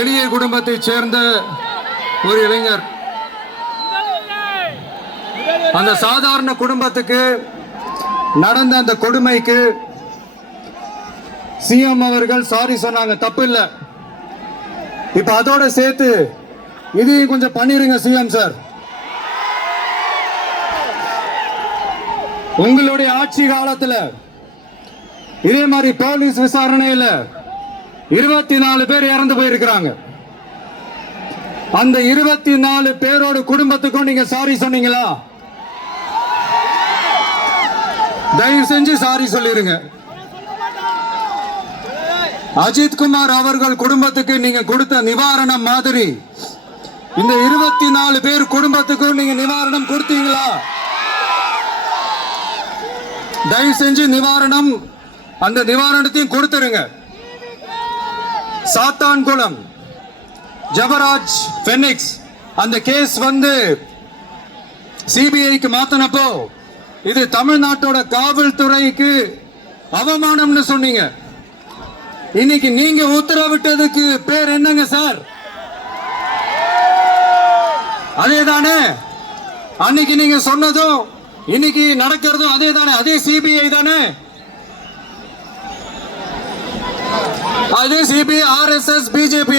எளிய குடும்பத்தை சேர்ந்த ஒரு இளைஞர். அந்த சாதாரண குடும்பத்துக்கு நடந்த அந்த கொடுமைக்கு சிஎம் அவர்கள் சாரி சொன்னாங்க, தப்பு இல்லை. இப்ப அதோட சேர்த்து இதையும் கொஞ்சம் பண்ணிருங்க சிஎம் சார். உங்களுடைய ஆட்சி காலத்தில் இதே மாதிரி போலீஸ் விசாரணையில் 24 பேர் இறந்து போயிருக்கிறாங்க. அந்த 24 பேரோட குடும்பத்துக்கும் நீங்க சாரி சொன்னீங்களா? தயவு செஞ்சு சாரி சொல்லிருங்க. அஜித் குமார் அவர்கள் குடும்பத்துக்கு நீங்க கொடுத்த நிவாரணம் மாதிரி இந்த 24 பேர் குடும்பத்துக்கும் நீங்க நிவாரணம் கொடுத்தீங்களா? தயவு செஞ்சு நிவாரணம், அந்த நிவாரணத்தையும் கொடுத்துருங்க. சாத்தான்குளம் ஜபராஜ் பெனிக்ஸ் அந்த கேஸ் சிபிஐக்கு மாத்தினப்போ இது தமிழ்நாட்டோட காவல்துறைக்கு அவமானம்னு சொன்னீங்க. இன்னைக்கு நீங்க உத்தரவிட்டதுக்கு பேர் என்னங்க சார்? அதேதானே அன்னைக்கு நீங்க சொன்னதும் இன்னைக்கு நடக்கிறதும் அதே தானே? அதே சிபிஐ தானே? அதே சிபிஐ RSS BJP